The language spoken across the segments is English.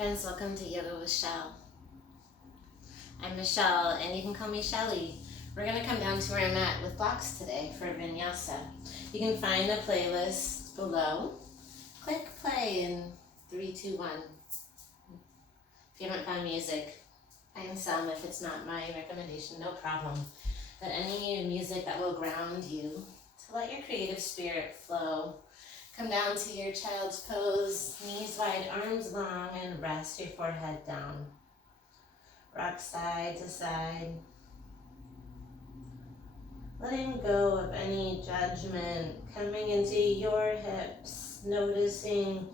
friends, welcome to Yoga with Shell. I'm Michelle, and you can call me Shelly. We're going to come down to our mat with blocks today for Vinyasa. You can find the playlist below. Click play in 3, 2, 1. If you haven't found music, find some. If it's not my recommendation, no problem. But any music that will ground you to let your creative spirit flow. Come down to your child's pose, knees wide, arms long, and rest your forehead down. Rock side to side. Letting go of any judgment, coming into your hips, noticing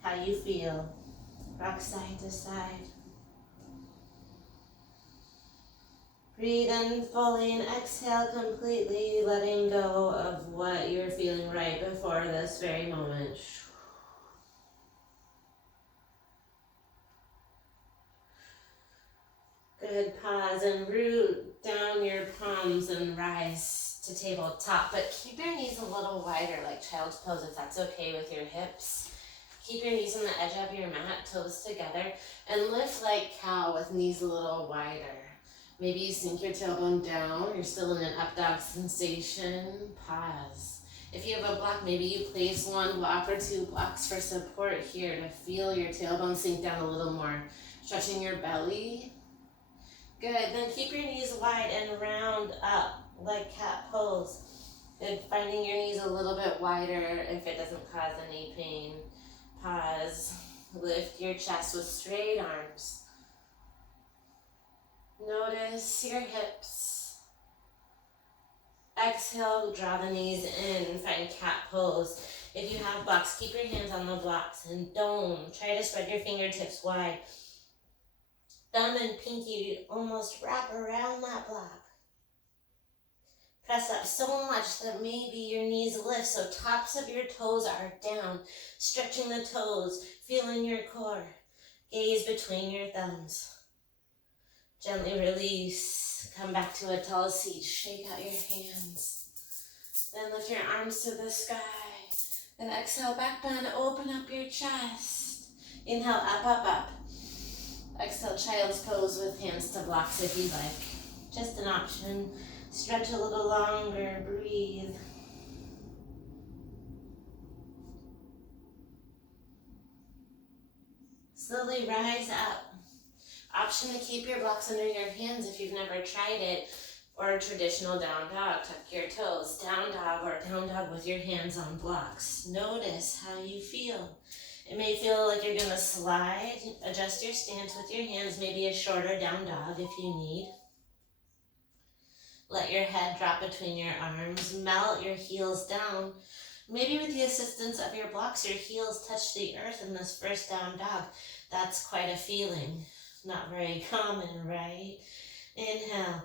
how you feel. Rock side to side. Breathe in fully and exhale completely, letting go of what you're feeling right before this very moment. Good, pause and root down your palms and rise to tabletop, but keep your knees a little wider like child's pose if that's okay with your hips. Keep your knees on the edge of your mat, toes together, and lift like cow with knees a little wider. Maybe you sink your tailbone down, you're still in an up dog sensation, pause. If you have a block, maybe you place 1 block or 2 blocks for support here to feel your tailbone sink down a little more. Stretching your belly. Good, then keep your knees wide and round up like cat pose. Good, finding your knees a little bit wider if it doesn't cause any pain. Pause, lift your chest with straight arms. Notice your hips. Exhale, draw the knees in, find cat pose. If you have blocks, keep your hands on the blocks and don't. Try to spread your fingertips wide. Thumb and pinky almost wrap around that block. Press up so much that maybe your knees lift so tops of your toes are down. Stretching the toes, feeling your core. Gaze between your thumbs. Gently release, come back to a tall seat, shake out your hands. Then lift your arms to the sky. Then exhale, back bend, open up your chest. Inhale, up, up, up. Exhale, child's pose with hands to blocks if you like. Just an option. Stretch a little longer, breathe. Slowly rise up. Option to keep your blocks under your hands if you've never tried it, or traditional down dog. Tuck your toes, down dog, or down dog with your hands on blocks. Notice how you feel. It may feel like you're gonna slide. Adjust your stance with your hands, maybe a shorter down dog if you need. Let your head drop between your arms, melt your heels down. Maybe with the assistance of your blocks, your heels touch the earth in this first down dog. That's quite a feeling. Not very common, right? Inhale.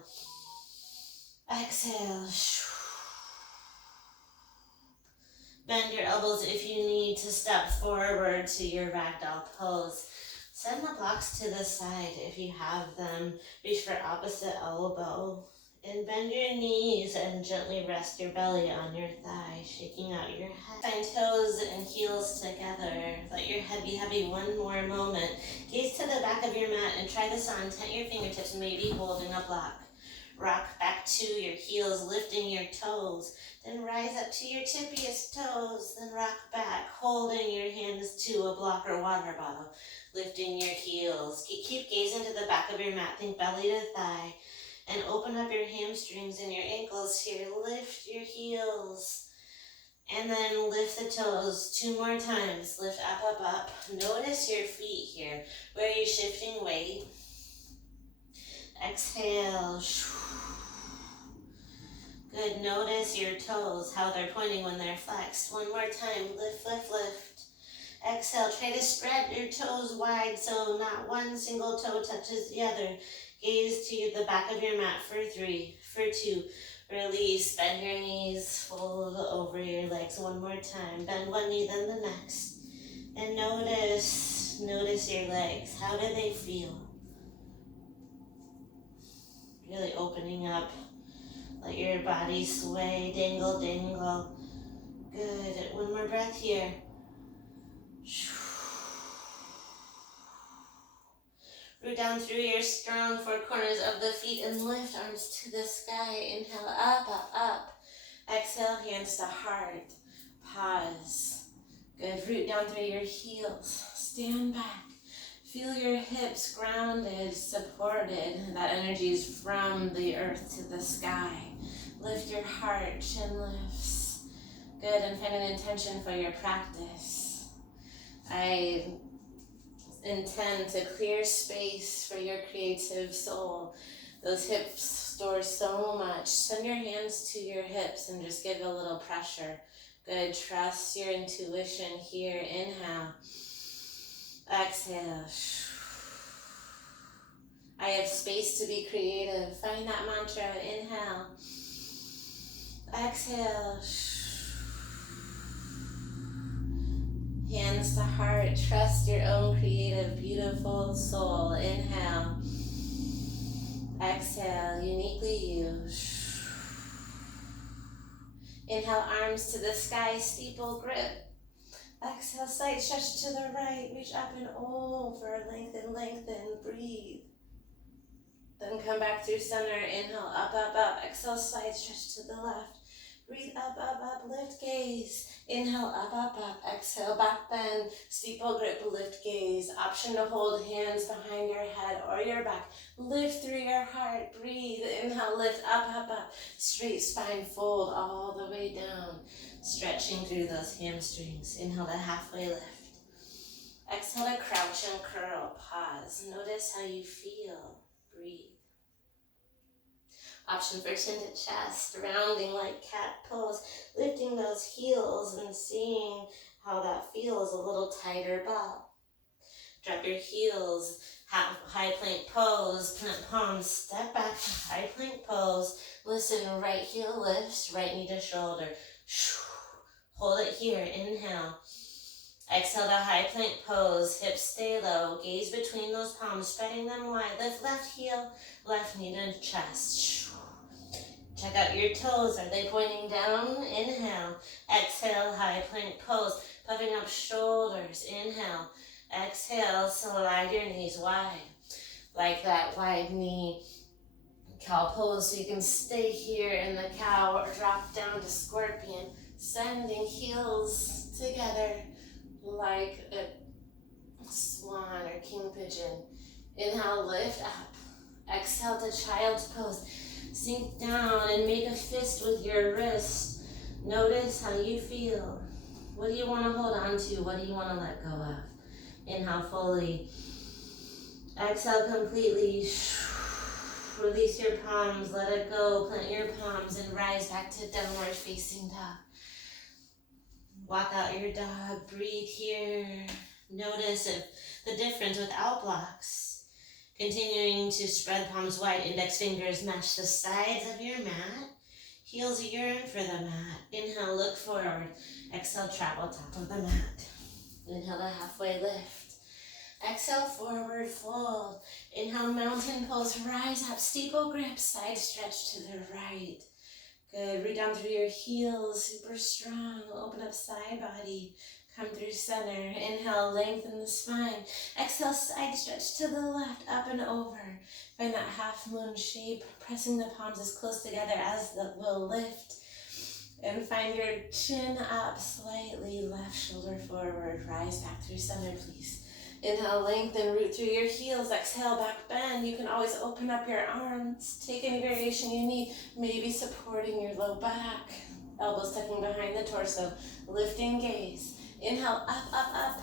Exhale. Bend your elbows if you need to step forward to your ragdoll pose. Send the blocks to the side if you have them. Reach for opposite elbow. And bend your knees and gently rest your belly on your thigh, shaking out your head. Find toes and heels together. Let your head be heavy one more moment. Gaze to the back of your mat and try this on. Tent your fingertips, maybe holding a block. Rock back to your heels, lifting your toes. Then rise up to your tippiest toes. Then rock back, holding your hands to a block or water bottle. Lifting your heels. Keep gazing to the back of your mat. Think belly to thigh. And open up your hamstrings and your ankles here. Lift your heels. And then lift the toes 2 more times. Lift up, up, up. Notice your feet here. Where you're shifting weight. Exhale. Good. Notice your toes, how they're pointing when they're flexed. 1 more time. Lift, lift, lift. Exhale. Try to spread your toes wide so not one single toe touches the other. Gaze to the back of your mat for 3, for 2. Release, bend your knees, fold over your legs 1 more time. Bend one knee, then the next. And notice your legs. How do they feel? Really opening up. Let your body sway, dangle, dangle. Good. 1 more breath here. Root down through your strong four corners of the feet and lift arms to the sky. Inhale, up, up, up. Exhale, hands to heart. Pause. Good. Root down through your heels. Stand back. Feel your hips grounded, supported. That energy is from the earth to the sky. Lift your heart, chin lifts. Good, and find an intention for your practice. I intend to clear space for your creative soul. Those hips store so much. Send your hands to your hips and just give a little pressure. Good, trust your intuition here. Inhale. Exhale. I have space to be creative. Find that mantra. Inhale. Exhale. Hands to heart. Trust your own creative, beautiful soul. Inhale. Exhale. Uniquely you. Inhale, arms to the sky, steeple grip. Exhale, side stretch to the right. Reach up and over. Lengthen, lengthen. Breathe. Then come back through center. Inhale, up, up, up. Exhale, side stretch to the left. Breathe up, up, up. Lift gaze. Inhale, up, up, up. Exhale, back bend. Steeple grip, lift gaze. Option to hold hands behind your head or your back. Lift through your heart. Breathe. Inhale, lift up, up, up. Straight spine, fold all the way down. Stretching through those hamstrings. Inhale to halfway lift. Exhale to crouch and curl. Pause. Notice how you feel. Breathe. Option for chin to chest, rounding like cat pose, lifting those heels and seeing how that feels, a little tighter butt. Drop your heels, high plank pose, plant palms, step back to high plank pose. Listen, right heel lifts, right knee to shoulder. Hold it here, inhale. Exhale to high plank pose, hips stay low, gaze between those palms, spreading them wide. Lift left heel, left knee to chest. Check out your toes, are they pointing down? Inhale, exhale, high plank pose, puffing up shoulders. Inhale, exhale, slide your knees wide. Like that wide knee cow pose, so you can stay here in the cow or drop down to scorpion, sending heels together like a swan or king pigeon. Inhale, lift up. Exhale to child's pose. Sink down and make a fist with your wrist. Notice how you feel. What do you want to hold on to? What do you want to let go of? Inhale fully. Exhale completely. Release your palms. Let it go. Plant your palms and rise back to downward facing dog. Walk out your dog. Breathe here. Notice the difference without blocks. Continuing to spread palms wide, index fingers match the sides of your mat. Heels yearn for the mat. Inhale, look forward. Exhale, travel top of the mat. Inhale to halfway lift. Exhale, forward fold. Inhale, mountain pose, rise up, steeple grip, side stretch to the right. Good, root down through your heels, super strong. Open up side body. Come through center. Inhale, lengthen the spine. Exhale, side stretch to the left, up and over. Find that half moon shape, pressing the palms as close together as the will lift. And find your chin up slightly, left shoulder forward. Rise back through center, please. Inhale, lengthen, root through your heels. Exhale, back bend. You can always open up your arms. Take any variation you need, maybe supporting your low back. Elbows tucking behind the torso. Lifting gaze. Inhale, up, up, up.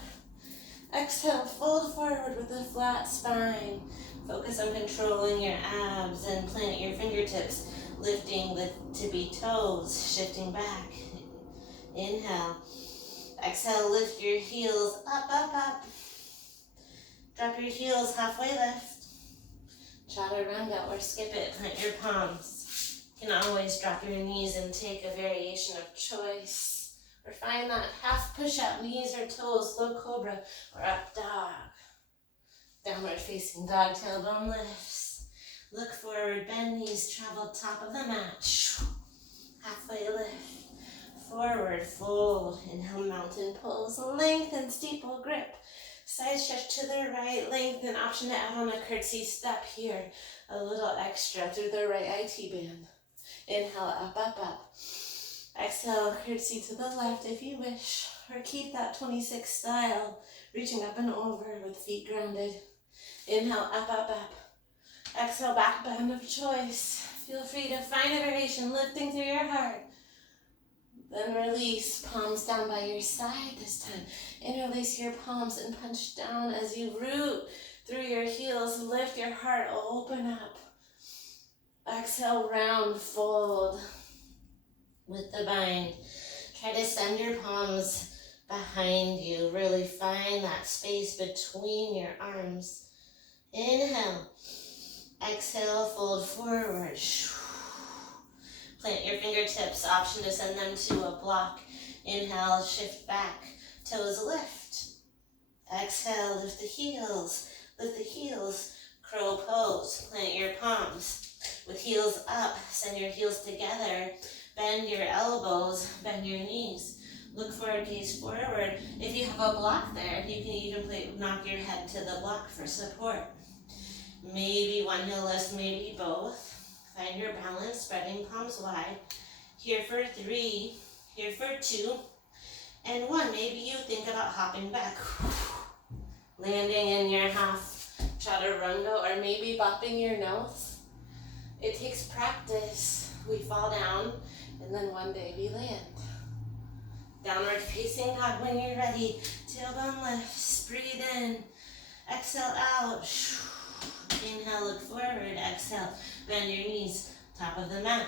Exhale, fold forward with a flat spine. Focus on controlling your abs and plant your fingertips, lifting the tippy toes, shifting back. Inhale. Exhale, lift your heels up, up, up. Drop your heels, halfway lift. Chaturanga or skip it, plant your palms. You can always drop your knees and take a variation of choice. Or find that half push-up, knees or toes, low cobra, or up dog. Downward facing dog, tailbone lifts. Look forward, bend knees, travel top of the mat. Halfway lift. Forward fold. Inhale, mountain pose. Lengthen, steeple grip. Side stretch to the right, lengthen, option to add on a curtsy step here. A little extra through the right IT band. Inhale, up, up, up. Exhale, curtsy to the left if you wish, or keep that 26 style, reaching up and over with feet grounded. Inhale, up, up, up. Exhale, back bend of choice. Feel free to find a variation, lifting through your heart. Then release, palms down by your side this time. Interlace your palms and punch down as you root through your heels. Lift your heart, open up. Exhale, round, fold with the bind. Try to send your palms behind you. Really find that space between your arms. Inhale. Exhale, fold forward. Plant your fingertips, option to send them to a block. Inhale, shift back, toes lift. Exhale, lift the heels, crow pose. Plant your palms with heels up, send your heels together. Bend your elbows, bend your knees. Look for a gaze forward. If you have a block there, you can even knock your head to the block for support. Maybe one heel lifts, maybe both. Find your balance, spreading palms wide. Here for 3, here for 2, and 1. Maybe you think about hopping back. Landing in your half chaturanga, or maybe bopping your nose. It takes practice. We fall down, and then one day we land. Downward facing dog when you're ready. Tailbone lifts, breathe in. Exhale out. Inhale, look forward. Exhale, bend your knees, top of the mat.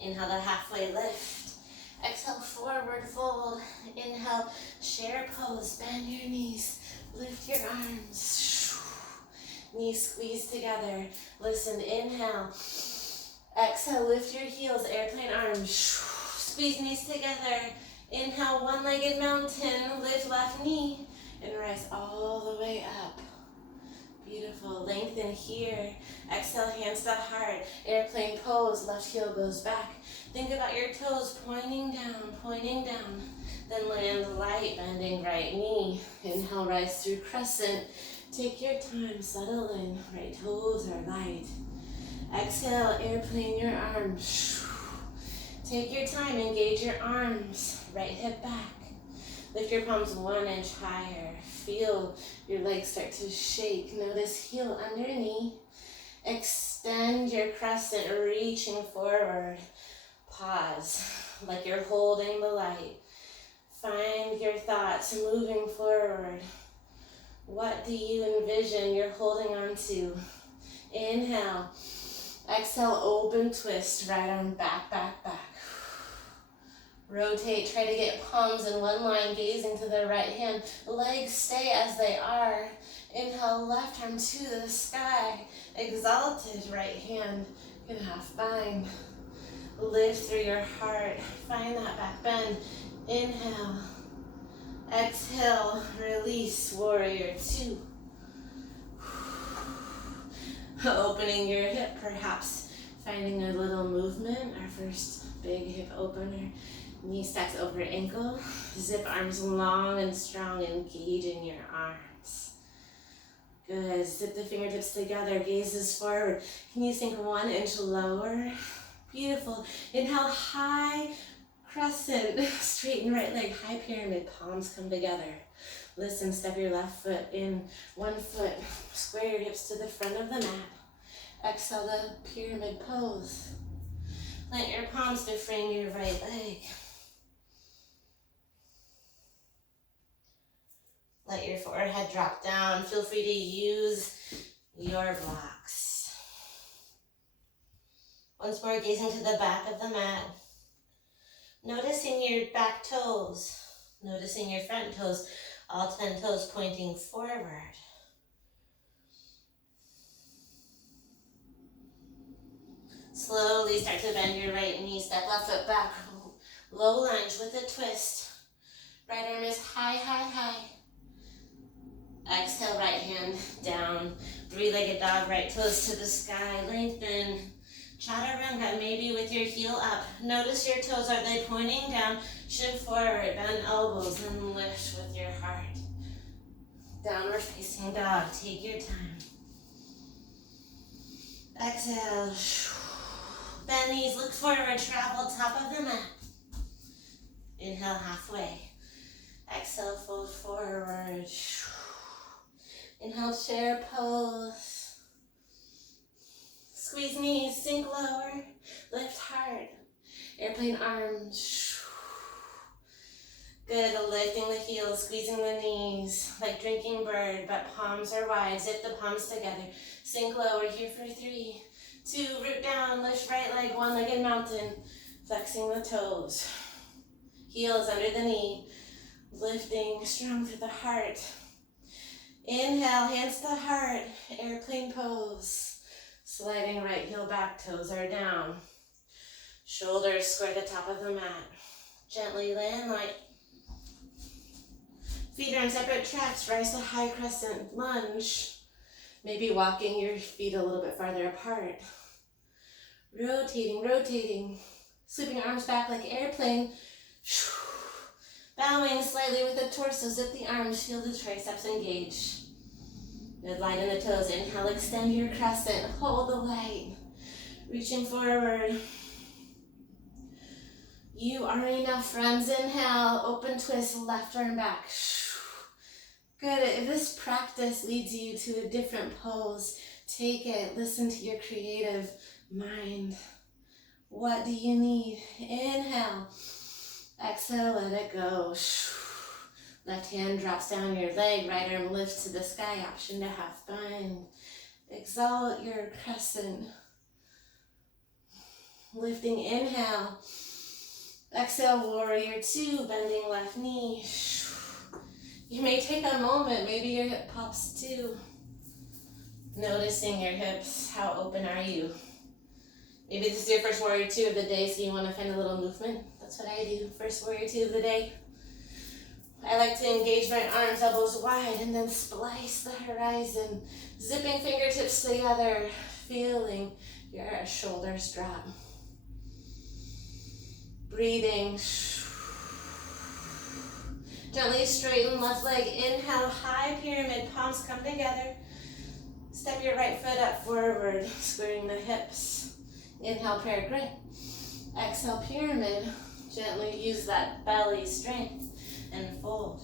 Inhale to halfway lift. Exhale, forward fold. Inhale, chair pose, bend your knees, lift your arms. Knees squeeze together. Listen, inhale. Exhale, lift your heels, airplane arms. Squeeze knees together. Inhale, one-legged mountain, lift left knee, and rise all the way up. Beautiful, lengthen here. Exhale, hands to heart. Airplane pose, left heel goes back. Think about your toes pointing down. Then land light, bending right knee. Inhale, rise through crescent. Take your time, settle in. Right toes are light. Exhale, airplane your arms. Take your time, engage your arms. Right hip back. Lift your palms 1 inch higher. Feel your legs start to shake. Notice heel under knee. Extend your crescent, reaching forward. Pause, like you're holding the light. Find your thoughts moving forward. What do you envision you're holding on to? Inhale. Exhale, open twist. Right arm back, back, back. Rotate, try to get palms in one line, gazing to the right hand. Legs stay as they are. Inhale, left arm to the sky. Exalted, right hand in half bind. Lift through your heart. Find that back bend. Inhale. Exhale, release, warrior 2. Opening your hip, perhaps finding a little movement. Our first big hip opener. Knee stacks over ankle. Zip arms long and strong, engaging your arms. Good, zip the fingertips together, gazes forward. Can you sink 1 inch lower? Beautiful. Inhale, high crescent, straighten right leg, high pyramid, palms come together. Listen, step your left foot in, 1 foot, square your hips to the front of the mat. Exhale the pyramid pose. Plant your palms to frame your right leg. Let your forehead drop down. Feel free to use your blocks. Once more, gazing to the back of the mat. Noticing your back toes. Noticing your front toes. All 10 toes pointing forward. Slowly start to bend your right knee. Step left foot back. Low lunge with a twist. Right arm is high, high, high. Exhale, right hand down. 3-legged dog, right toes to the sky. Lengthen. Chaturanga, maybe with your heel up. Notice your toes. Are they pointing down? Shift forward. Bend elbows and lift with your heart. Downward facing dog. Take your time. Exhale. Bend knees, look forward, travel top of the mat. Inhale halfway. Exhale, fold forward. Inhale, chair pose. Squeeze knees, sink lower, lift hard. Airplane arms. Good, lifting the heels, squeezing the knees, like drinking bird, but palms are wide. Zip the palms together. Sink lower here for 3, 2, root down, lift right leg, one-legged mountain. Flexing the toes. Heels under the knee. Lifting strong through the heart. Inhale, hands to heart, airplane pose. Sliding right heel back, toes are down. Shoulders square the top of the mat. Gently land light. Feet are on separate tracks, rise to high crescent, lunge. Maybe walking your feet a little bit farther apart. Rotating, rotating. Sweeping arms back like airplane. Bowing slightly with the torso, zip the arms, feel the triceps engage. Good, light in the toes. Inhale, extend your crescent, hold the light. Reaching forward. You are enough, friends. Inhale, open twist, left arm back. Good, if this practice leads you to a different pose, take it, listen to your creative mind. What do you need? Inhale. Exhale, let it go. Left hand drops down your leg, right arm lifts to the sky, option to half bind. Exalt your crescent. Lifting, inhale. Exhale, warrior 2, bending left knee. You may take a moment, maybe your hip pops too. Noticing your hips, how open are you? Maybe this is your first warrior 2 of the day, so you want to find a little movement. That's what I do, first warrior 2 of the day. I like to engage my arms, elbows wide, and then splice the horizon. Zipping fingertips together, feeling your shoulders drop. Breathing. Gently straighten left leg. Inhale, high pyramid, palms come together. Step your right foot up forward, squaring the hips. Inhale, peregrine. Exhale, pyramid. Gently use that belly strength and fold.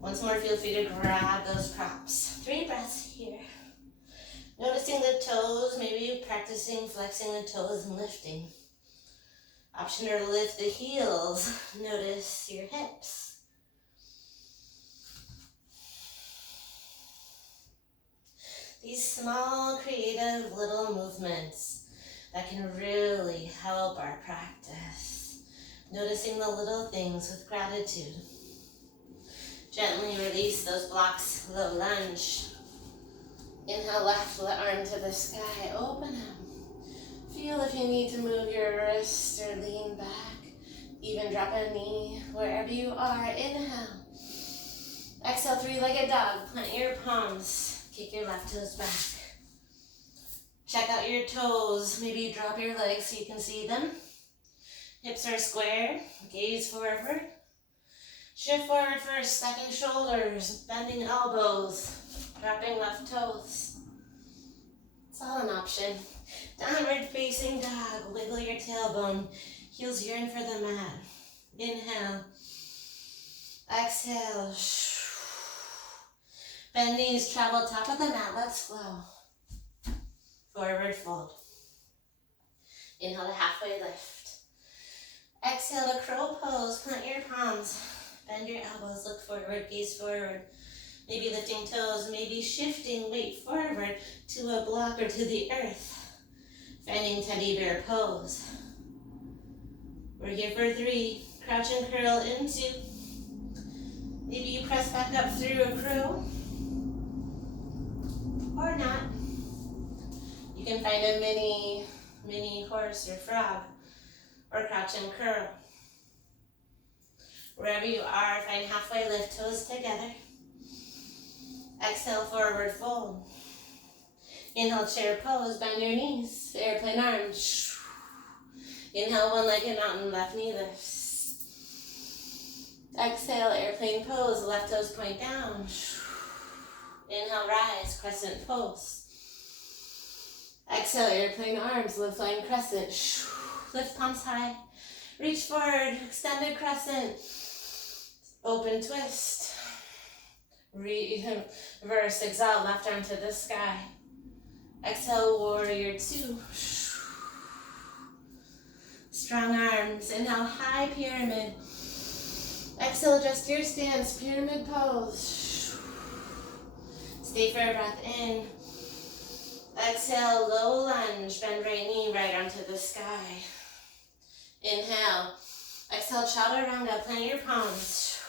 Once more, feel free to grab those props. 3 breaths here. Noticing the toes, maybe practicing flexing the toes and lifting. Option to lift the heels. Notice your hips. These small, creative little movements that can really help our practice. Noticing the little things with gratitude. Gently release those blocks, low lunge. Inhale, left arm to the sky, open up. Feel if you need to move your wrist or lean back. Even drop a knee wherever you are. Inhale. Exhale, 3-legged dog. Plant your palms. Kick your left toes back. Check out your toes. Maybe drop your legs so you can see them. Hips are square. Gaze forward. Shift forward first, stacking shoulders, bending elbows, dropping left toes. It's all an option. Downward facing dog, wiggle your tailbone, heels yearn for the mat. Inhale, exhale. Bend knees, travel top of the mat, let's flow. Forward fold. Inhale to halfway lift. Exhale to crow pose, plant your palms. Bend your elbows, look forward, gaze forward. Maybe lifting toes, maybe shifting weight forward to a block or to the earth. Finding teddy bear pose. We're here for 3. Crouch and curl into. Maybe you press back up through a crow. Or not. You can find a mini horse or frog. Or crouch and curl. Wherever you are, find halfway lift, toes together. Exhale, forward fold. Inhale, chair pose, bend your knees, airplane arms. Inhale, one-legged mountain, left knee lifts. Exhale, airplane pose, left toes point down. Inhale, rise, crescent pose. Exhale, airplane arms, lift line crescent. Lift palms high. Reach forward, extended crescent. Open twist. Reverse, exhale, left arm to the sky. Exhale, warrior two. Strong arms. Inhale, high pyramid. Exhale, adjust your stance, pyramid pose. Stay for a breath in. Exhale, low lunge, bend right knee, right arm to the sky. Inhale. Exhale, chaturanga, plant your palms.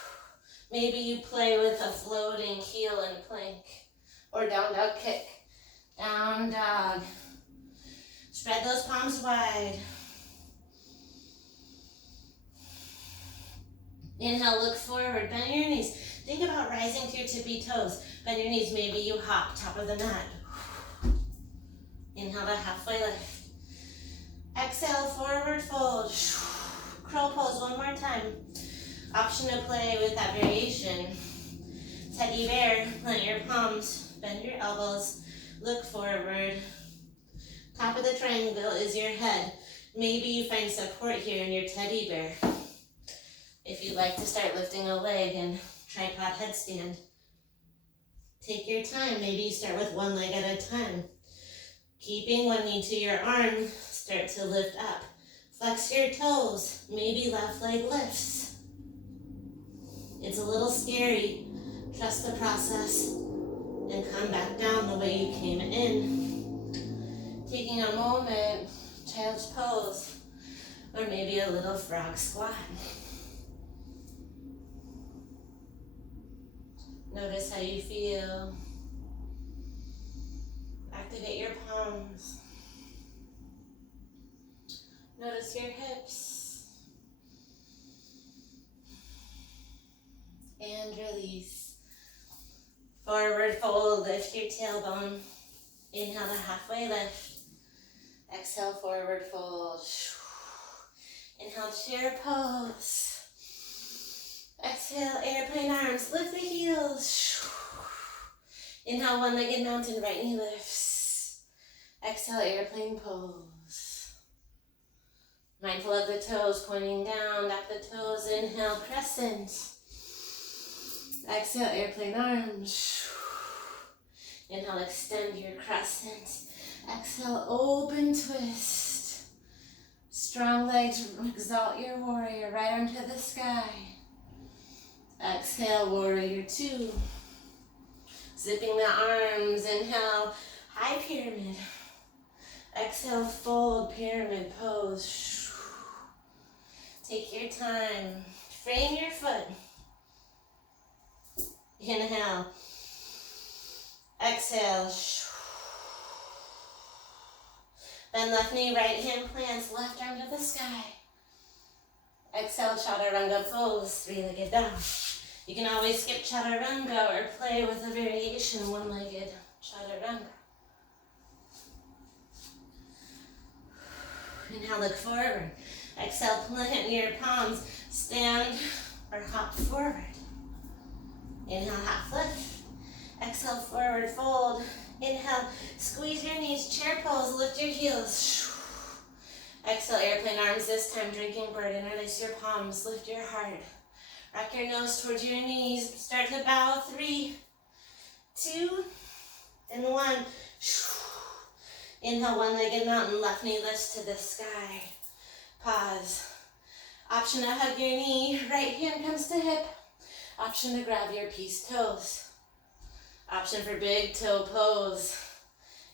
Maybe you play with a floating heel and plank. Or down dog kick. Down dog. Spread those palms wide. Inhale, look forward, bend your knees. Think about rising to your tippy toes. Bend your knees, maybe you hop, top of the mat. Inhale to halfway lift. Exhale, forward fold. Crow pose one more time. Option to play with that variation. Teddy bear, plant your palms, bend your elbows, look forward. Top of the triangle is your head. Maybe you find support here in your teddy bear. If you'd like to start lifting a leg and tripod headstand, take your time. Maybe you start with one leg at a time. Keeping one knee to your arm, start to lift up. Flex your toes, maybe left leg lifts. It's a little scary. Trust the process and come back down the way you came in. Taking a moment, child's pose, or maybe a little frog squat. Notice how you feel. Activate your palms. Notice your hips. And release. Forward fold, lift your tailbone. Inhale to halfway lift. Exhale, forward fold. Inhale, chair pose. Exhale, airplane arms, lift the heels. Inhale, one-legged mountain, right knee lifts. Exhale, airplane pose. Mindful of the toes, pointing down, back the toes. Inhale, crescent. Exhale, airplane arms. Inhale, extend your crescent. Exhale, open twist. Strong legs, exalt your warrior, right arm to the sky. Exhale, warrior two. Zipping the arms, inhale, high pyramid. Exhale, fold, pyramid pose. Take your time. Frame your foot. Inhale. Exhale. Bend left knee, right hand plants, left arm to the sky. Exhale, chaturanga pose, three-legged dog. You can always skip chaturanga or play with a variation, one-legged chaturanga. Inhale, look forward. Exhale, plant your palms, stand or hop forward. Inhale, half lift. Exhale, forward fold. Inhale, squeeze your knees, chair pose, lift your heels. Exhale, airplane arms, this time drinking bird. Interlace your palms, lift your heart. Rock your nose towards your knees. Start to bow. 3, 2, and 1. Inhale, one-legged mountain, left knee lifts to the sky. Pause. Option to hug your knee, right hand comes to hip. Option to grab your peace toes. Option for big toe pose.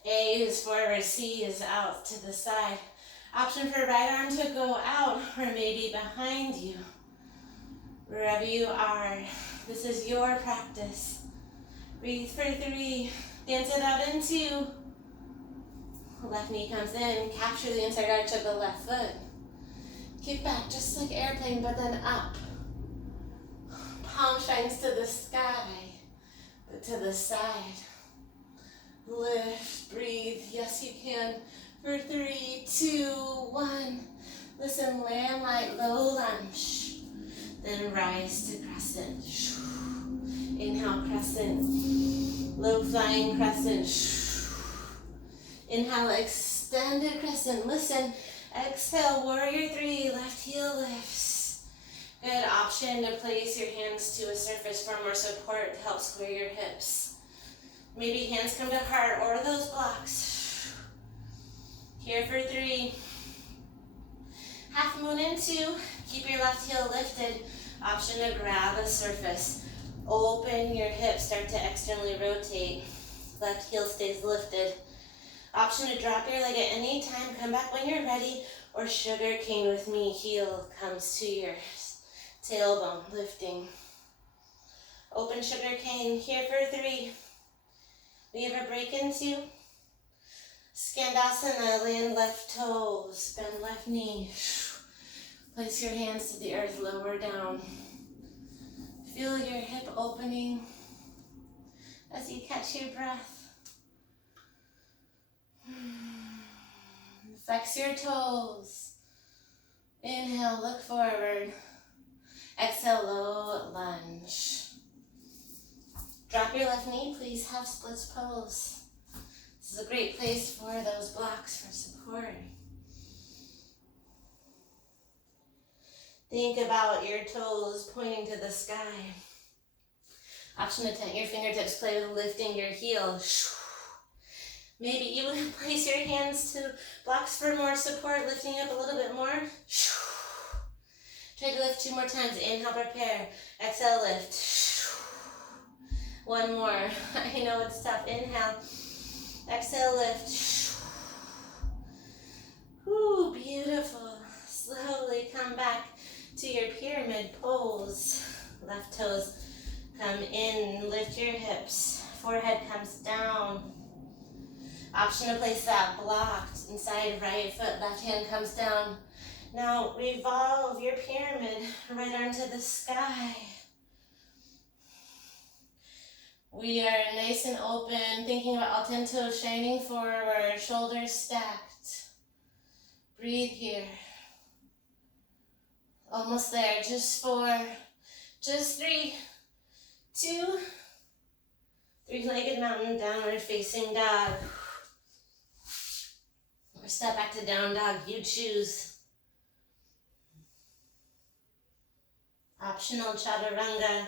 A is forward, C is out to the side. Option for right arm to go out or maybe behind you. Wherever you are, this is your practice. Breathe for 3, dance it out in 2. Left knee comes in, capture the inside arch of the left foot. Kick back just like airplane, but then up. Palm shines to the sky, but to the side. Lift, breathe, yes you can. For 3, 2, 1. Listen, land light, low lunge. Then rise to crescent. Inhale, crescent. Low flying crescent. Inhale, extended crescent. Listen. Exhale, warrior three. Left heel lifts. Good option to place your hands to a surface for more support to help square your hips. Maybe hands come to heart or those blocks. Here for three. Half moon in two. Keep your left heel lifted. Option to grab a surface. Open your hips, start to externally rotate. Left heel stays lifted. Option to drop your leg at any time. Come back when you're ready. Or sugar cane with me. Heel comes to your tailbone, lifting. Open sugar cane. Here for three. We have a break into Skandasana. Land left toes. Bend left knee. Place your hands to the earth, lower down. Feel your hip opening as you catch your breath. Flex your toes. Inhale, look forward. Exhale, low lunge. Drop your left knee, please. Half splits pose. This is a great place for those blocks for support. Think about your toes pointing to the sky. Option to tent your fingertips, play with lifting your heel. Maybe you would place your hands to blocks for more support, lifting up a little bit more. Try to lift 2 more times. Inhale, prepare. Exhale, lift. One more. I know it's tough. Inhale. Exhale, lift. Whew, beautiful. Slowly come back to your pyramid pose. Left toes come in, lift your hips. Forehead comes down. Option to place that blocked inside right foot. Left hand comes down. Now revolve your pyramid, right arm to the sky. We are nice and open, thinking about all 10 toes shining forward, shoulders stacked. Breathe here. Almost there, just 4, just 3, 2, three-legged mountain, downward facing dog. Or step back to down dog, you choose. Optional chaturanga.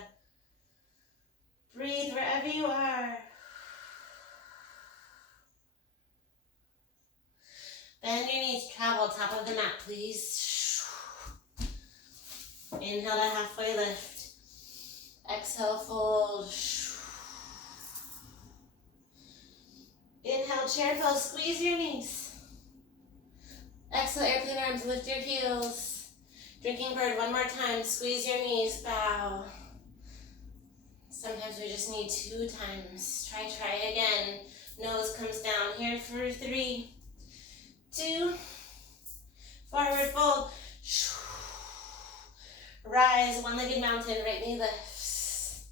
Breathe wherever you are. Bend your knees, travel top of the mat, please. Inhale to halfway lift. Exhale, fold. Inhale, chair pose, squeeze your knees. Exhale, airplane arms, lift your heels. Drinking bird, one more time, squeeze your knees, bow. Sometimes we just need 2 times. Try again. Nose comes down here for 3, 2, forward fold. Rise, one-legged mountain, right knee lifts.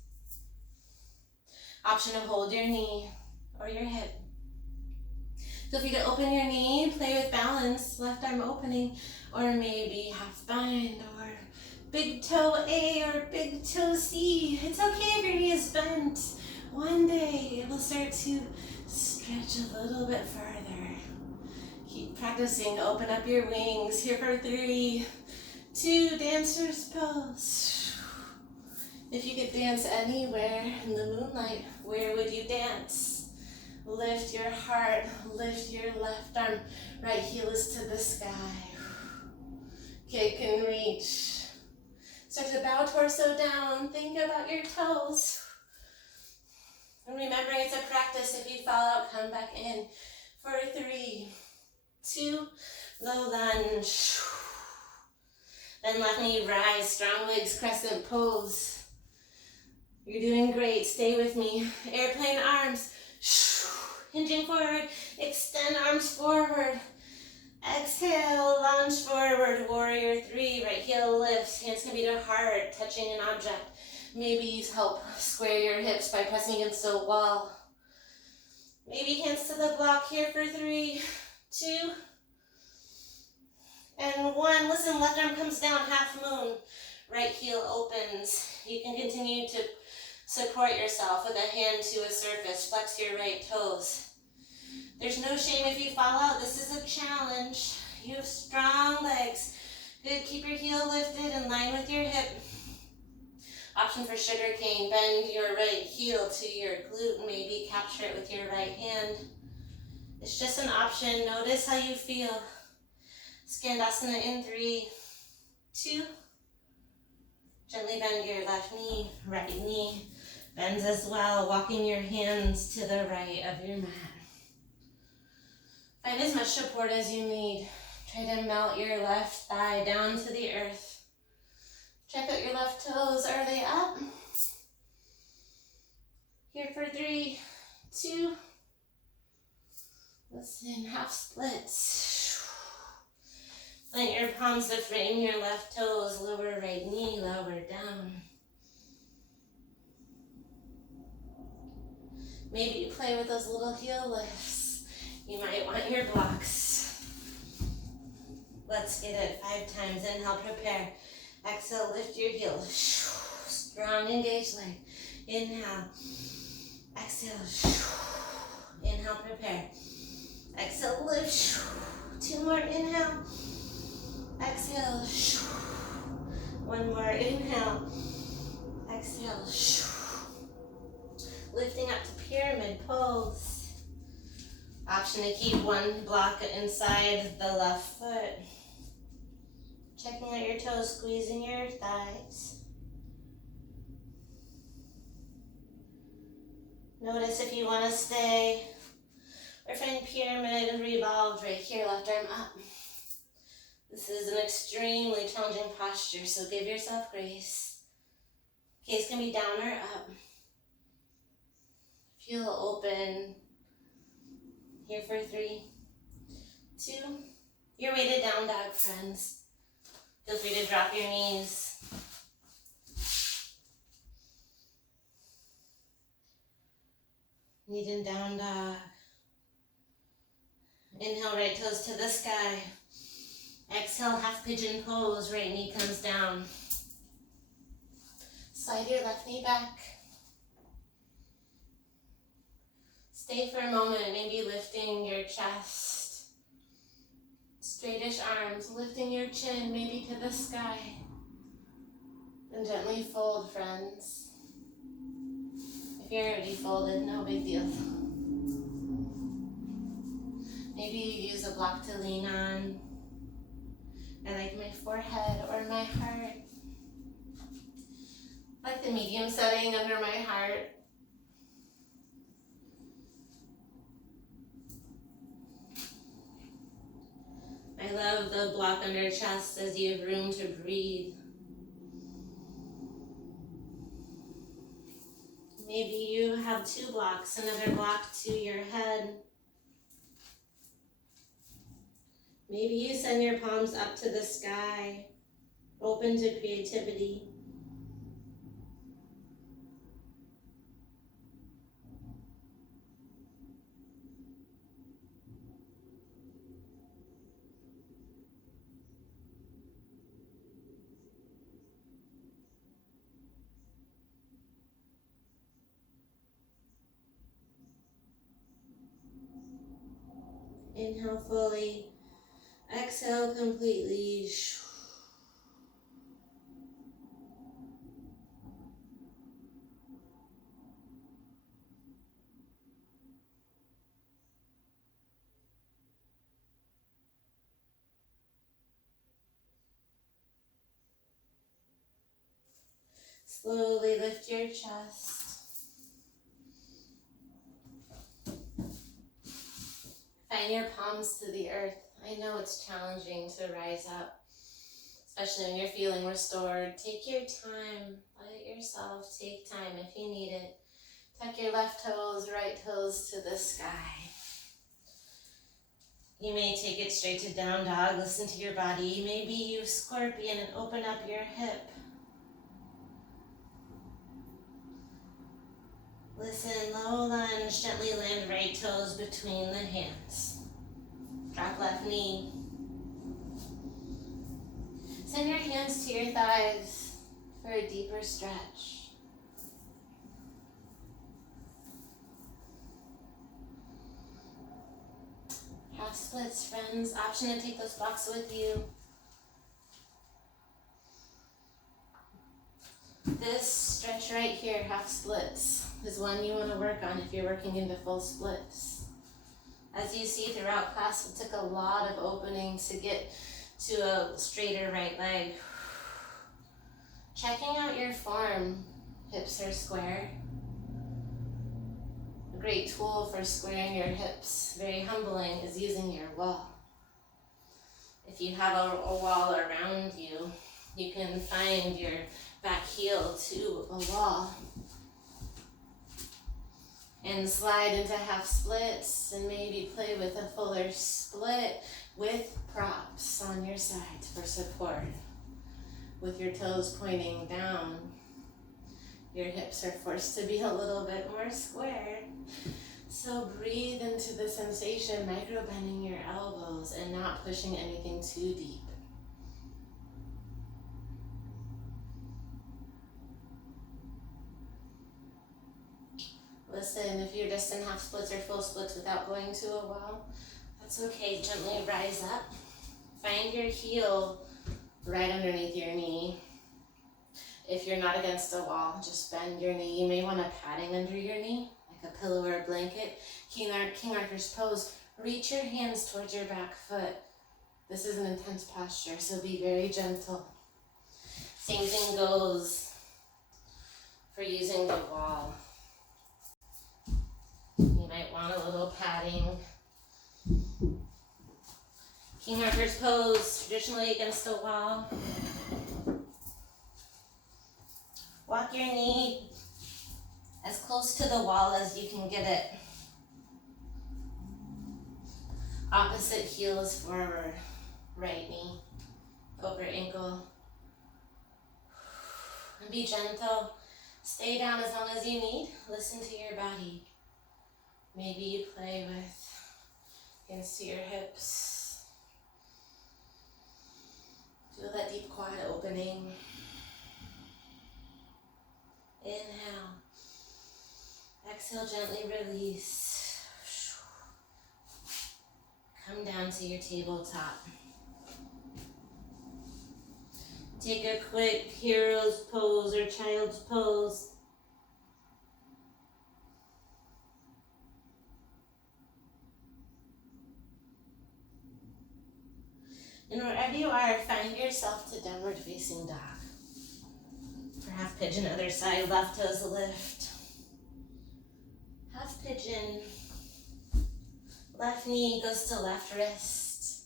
Option to hold your knee or your hip. Feel free to open your knee, play with balance, left arm opening, or maybe half bind, or big toe A or big toe C. It's okay if your knee is bent. One day it will start to stretch a little bit further. Keep practicing, open up your wings. Here for 3, 2, dancer's pose. If you could dance anywhere in the moonlight, where would you dance? Lift your heart, lift your left arm, right heel is to the sky. Kick and reach. Start to bow torso down, think about your toes. And remembering it's a practice, if you fall out, come back in for 3, 2, low lunge. Then left knee rise, strong legs, crescent pose. You're doing great, stay with me. Airplane arms, hinging forward, extend arms forward. Exhale, lunge forward, warrior 3, right heel lifts, hands can be to heart, touching an object. Maybe help square your hips by pressing against a wall. Maybe hands to the block here for 3, 2, and 1. Listen, left arm comes down, half moon. Right heel opens. You can continue to support yourself with a hand to a surface. Flex your right toes. There's no shame if you fall out. This is a challenge. You have strong legs. Good, keep your heel lifted in line with your hip. Option for sugar cane. Bend your right heel to your glute. Maybe capture it with your right hand. It's just an option. Notice how you feel. Skandasana in 3, 2. Gently bend your left knee, right knee bends as well, walking your hands to the right of your mat. Find as much support as you need. Try to melt your left thigh down to the earth. Check out your left toes. Are they up? Here for 3, 2. Listen, half splits. Plant your palms to frame your left toes. Lower right knee, lower down. Maybe you play with those little heel lifts. You might want your blocks. Let's get it 5 times. Inhale, prepare. Exhale, lift your heels. Strong, engaged leg. Inhale. Exhale. Inhale, prepare. Exhale, lift. 2 more, inhale. Exhale. 1 more, inhale. Exhale. Lifting up to pyramid pose. Option to keep one block inside the left foot. Checking out your toes, squeezing your thighs. Notice if you want to stay or find pyramid revolved right here, left arm up. This is an extremely challenging posture, so give yourself grace. Gaze can be down or up. Feel open. Here for 3, 2. Your way to down dog, friends. Feel free to drop your knees. Knee in down dog. Inhale, right toes to the sky. Exhale, half pigeon pose. Right knee comes down. Slide your left knee back. Stay for a moment, maybe lifting your chest. Straightish arms, lifting your chin, maybe to the sky. And gently fold, friends. If you're already folded, no big deal. Maybe you use a block to lean on. I like my forehead or my heart. I like the medium setting under my heart. I love the block under chest as you have room to breathe. Maybe you have 2 blocks, another block to your head. Maybe you send your palms up to the sky, open to creativity. Inhale fully. Exhale completely. Slowly lift your chest. Find your palms to the earth. I know it's challenging to rise up, especially when you're feeling restored. Take your time. Let yourself take time if you need it. Tuck your left toes, right toes to the sky. You may take it straight to down dog. Listen to your body. Maybe you scorpion and open up your hip. Listen, low lunge. Gently land right toes between the hands. Drop left knee. Send your hands to your thighs. for a deeper stretch. Half splits, friends. Option to take those blocks with you. This stretch right here, half splits, is one you want to work on if you're working into full splits. As you see throughout class, it took a lot of opening to get to a straighter right leg. Checking out your form. Hips are square. A great tool for squaring your hips, very humbling, is using your wall. If you have a wall around you, you can find your back heel to a wall and slide into half splits and maybe play with a fuller split with props on your sides for support. With your toes pointing down, your hips are forced to be a little bit more square. So breathe into the sensation, micro bending your elbows and not pushing anything too deep. Listen, if you're just in half splits or full splits without going to a wall, that's okay. Gently rise up. Find your heel right underneath your knee. If you're not against a wall, just bend your knee. You may want a padding under your knee, like a pillow or a blanket. King Arthur's pose. Reach your hands towards your back foot. This is an intense posture, so be very gentle. Same thing goes for using the wall. You might want a little padding. King Arthur's pose, traditionally against a wall. Walk your knee as close to the wall as you can get it. Opposite heel is forward. Right knee over ankle. And be gentle. Stay down as long as you need. Listen to your body. Maybe you play with hands to your hips. Feel that deep quad opening. Inhale. Exhale, gently release. Come down to your tabletop. Take a quick hero's pose or child's pose. And wherever you are, find yourself to downward facing dog. For half pigeon, other side, left toes lift. Half pigeon. Left knee goes to left wrist.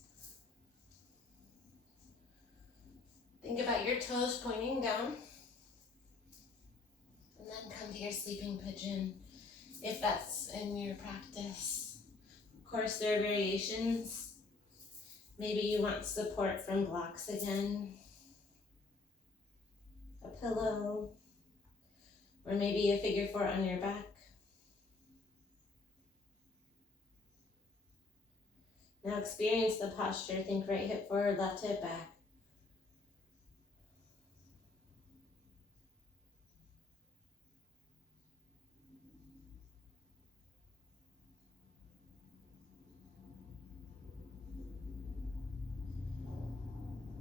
Think about your toes pointing down. And then come to your sleeping pigeon, if that's in your practice. Of course, there are variations. Maybe you want support from blocks again. A pillow. Or maybe a figure four on your back. Now experience the posture. Think right hip forward, left hip back.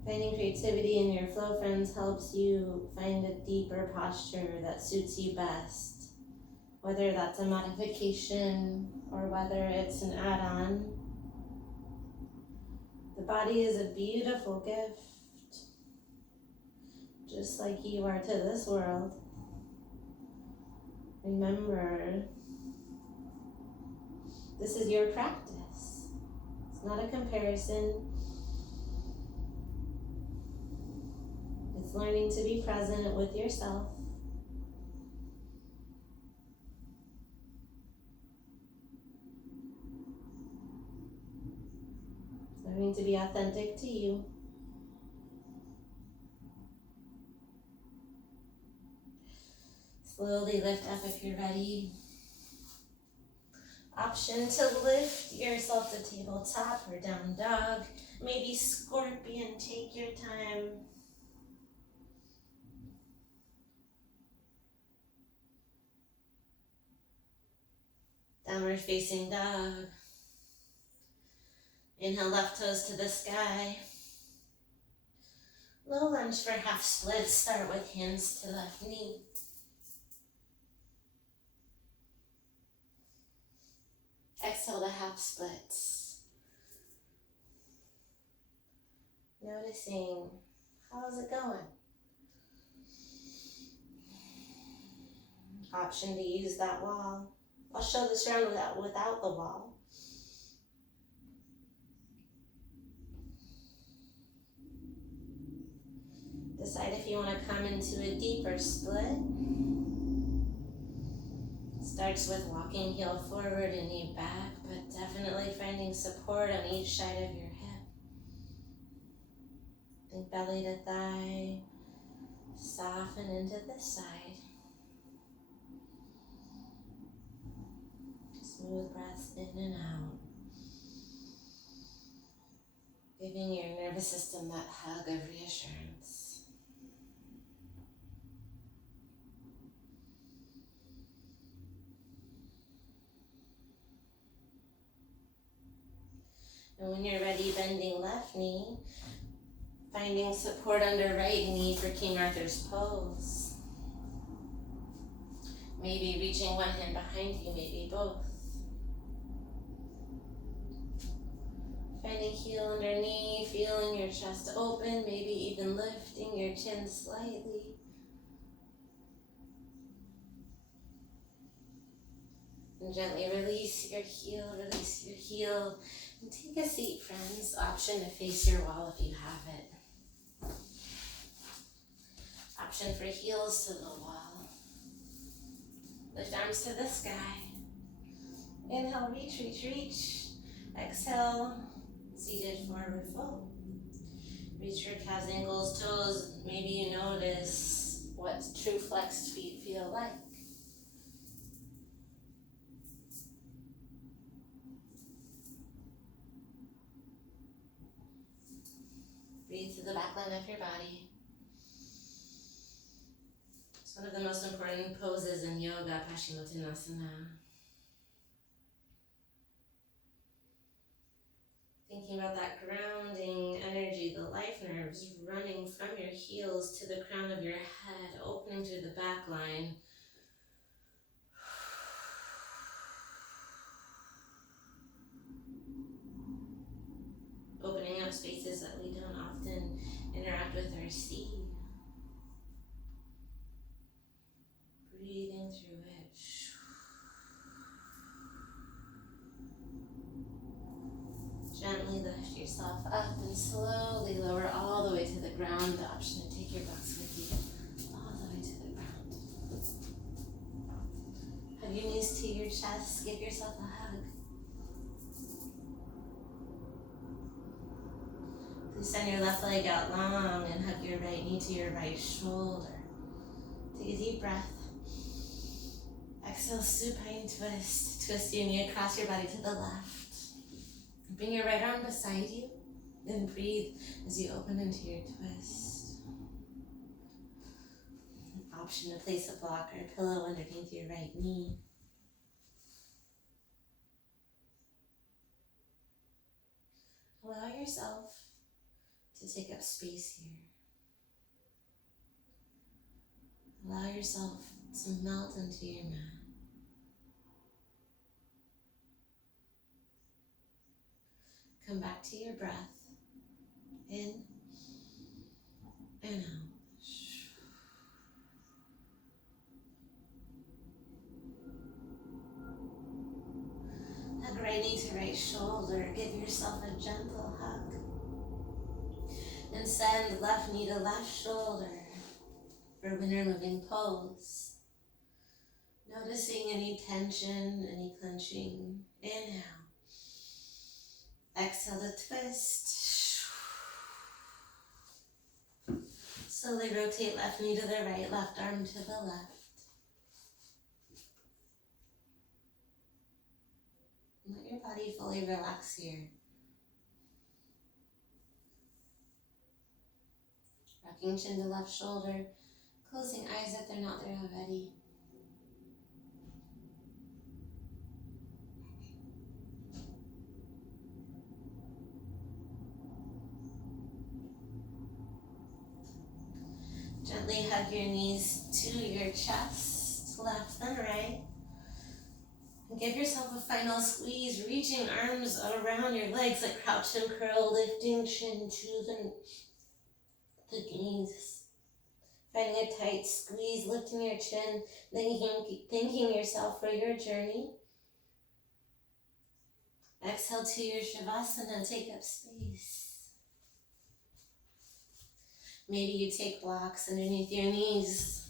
Finding creativity in your flow, friends, helps you find a deeper posture that suits you best. Whether that's a modification or whether it's an add-on. The body is a beautiful gift, just like you are to this world. Remember, this is your practice. It's not a comparison. It's learning to be present with yourself. Learning to be authentic to you. Slowly lift up if you're ready. Option to lift yourself to tabletop or down dog. Maybe scorpion, take your time. Downward facing dog. Inhale, left toes to the sky. Low lunge for half splits. Start with hands to left knee. Exhale to half splits. Noticing, how's it going? Option to use that wall. I'll show this round without the wall. Decide if you want to come into a deeper split. Starts with walking heel forward and knee back, but definitely finding support on each side of your hip. Think belly to thigh, soften into this side. Smooth breaths in and out. Giving your nervous system that hug of reassurance. And when you're ready, bending left knee, finding support under right knee for King Arthur's pose. Maybe reaching one hand behind you, maybe both. Finding heel underneath, feeling your chest open, maybe even lifting your chin slightly. And gently release your heel, And take a seat, friends. Option to face your wall if you have it. Option for heels to the wall. Lift arms to the sky. Inhale, reach. Exhale, seated forward fold. Reach your calves, ankles, toes. Maybe you notice what true flexed feet feel like. Breathe to the back line of your body. It's one of the most important poses in yoga, Paschimottanasana. Thinking about that grounding energy, the life nerves running from your heels to the crown of your head, opening through the back line. Opening up spaces that we don't often interact with or see. Breathing through it. Gently lift yourself up and slowly lower all the way to the ground. The option to take your box with you all the way to the ground. Hug your knees to your chest. Give yourself a hug. Please send your left leg out long and hug your right knee to your right shoulder. Take a deep breath. Exhale, supine twist. Twist your knee across your body to the left. Bring your right arm beside you. Then breathe as you open into your twist. An option to place a block or a pillow underneath your right knee. Allow yourself to take up space here. Allow yourself to melt into your mat. Come back to your breath. In and out. Hug right knee to right shoulder. Give yourself a gentle hug. And send left knee to left shoulder for winter moving pose. Noticing any tension, any clenching. Inhale. Exhale to twist. Slowly rotate left knee to the right, left arm to the left. Let your body fully relax here. Rocking chin to left shoulder, closing eyes if they're not there already. Gently hug your knees to your chest, left and right. And give yourself a final squeeze, reaching arms around your legs like crouch and curl, lifting chin to the knees. Finding a tight squeeze, lifting your chin, thanking yourself for your journey. Exhale to your Shavasana, take up space. Maybe you take blocks underneath your knees.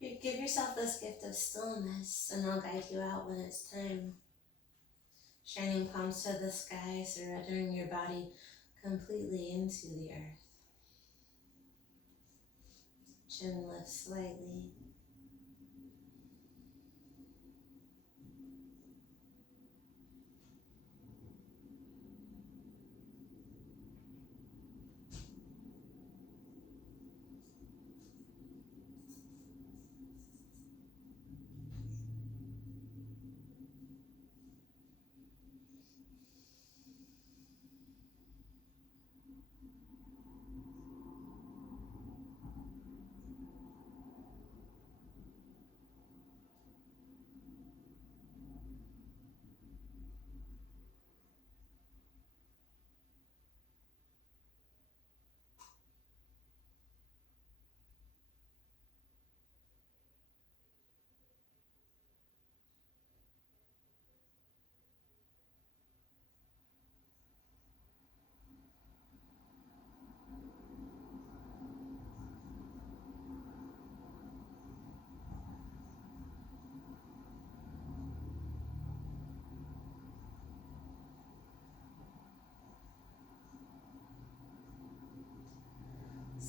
Give yourself this gift of stillness, and I'll guide you out when it's time. Shining palms to the sky, surrendering your body completely into the earth. Chin lifts slightly.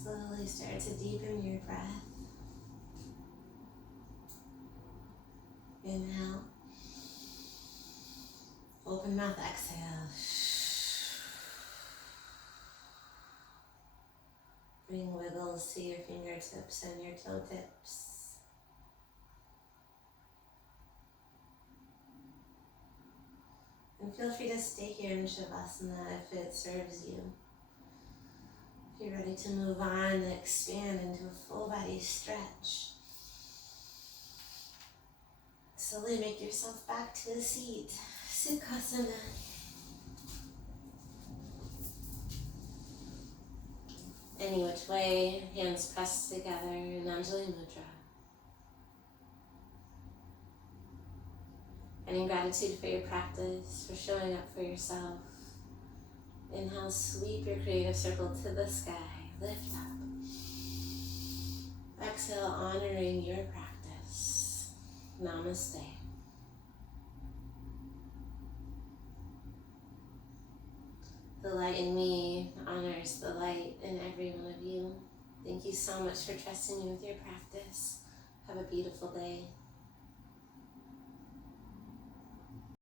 Slowly start to deepen your breath. Inhale. Open mouth, exhale. Bring wiggles to your fingertips and your toe tips. And feel free to stay here in Shavasana if it serves you. If you're ready to move on, expand into a full body stretch. Slowly make yourself back to a seat. Sukhasana. Any which way, hands pressed together in Anjali Mudra. And in gratitude for your practice, for showing up for yourself. Inhale, sweep your creative circle to the sky. Lift up. Exhale, honoring your practice. Namaste. The light in me honors the light in every one of you. Thank you so much for trusting me with your practice. Have a beautiful day.